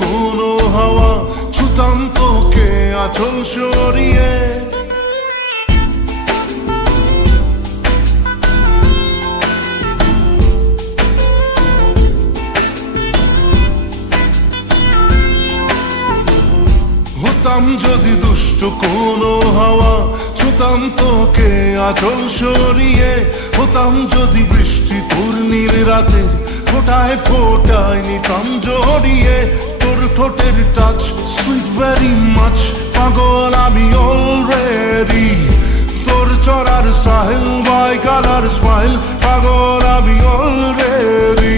কোনো হাওয়া ছুতাম তোকে আঁচল সরিয়ে। হতাম যদি দুষ্ট কোনো হাওয়া ছুতাম তোকে আঁচল সরিয়ে। হতাম যদি বৃষ্টি তোর নীল রাতের ফোটায় ফোটায় নিতাম জড়িয়ে। তোর ঠোঁটের টাচ সুইট ভেরি মাচ, পাগল আমি অলরেডি। তোর চড়ার সাহেল বাই কালার স্মাইল, পাগল আমি অলরেডি।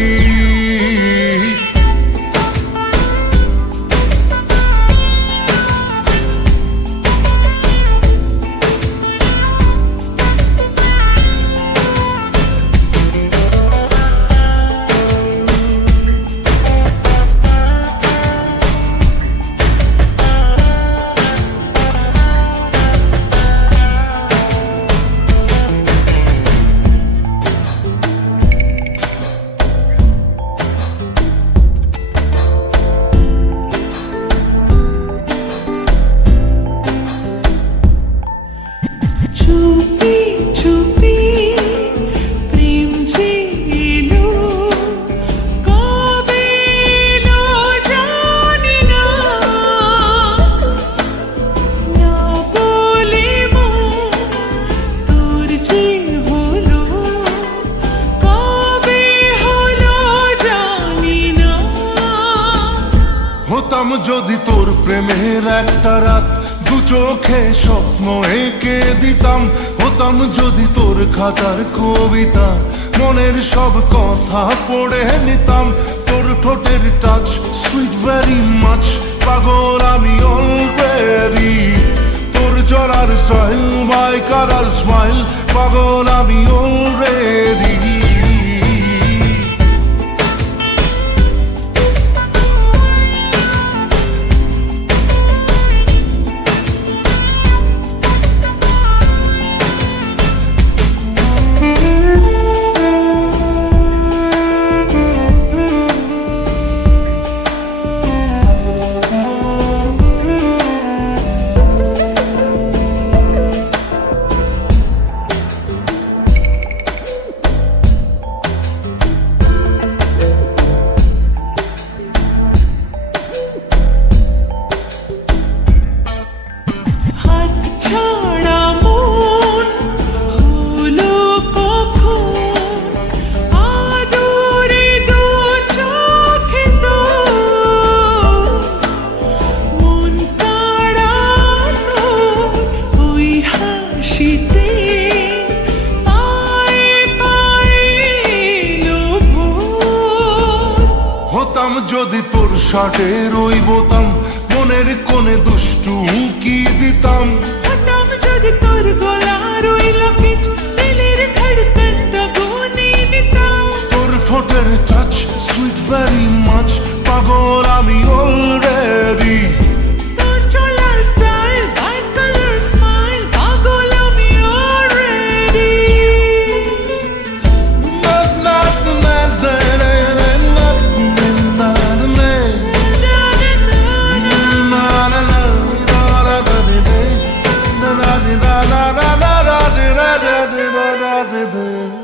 চুপি চুপি প্রেম যে এলো, কবে এলো জানি না। না বলে মন তোর যে হলো, কবে হলো জানি না। হতাম যদি তোর প্রেমের একটা রাত দু চোখে স্বপ্ন এঁকে দিতাম। হতাম যদি তোর খাতার কবিতা মনের সব কথা পড়ে নিতাম। তোর ঠোঁটের টাচ সুইট ভেরি মাচ, পাগল আমি অলরেডি। তোর চড়ার স্টাইল বাই কালার স্মাইল, পাগল আমি অলরেডি। হতাম যদি তোর শার্টের ওই বোতাম মনের কোণে দুষ্টু উকি দিতাম। হতাম যদি তোর গলার ওই লকেট দিলের ধড়কনটা গুনে নিতাম। তোর ঠোঁটের টাচ সুইট ভেরি মাচ, পাগল আমি অলরেডি। তোর চলার স্টাইল বাই কালার স্মাইল, পাগল আমি already. Da da da da da da da da da da da da da.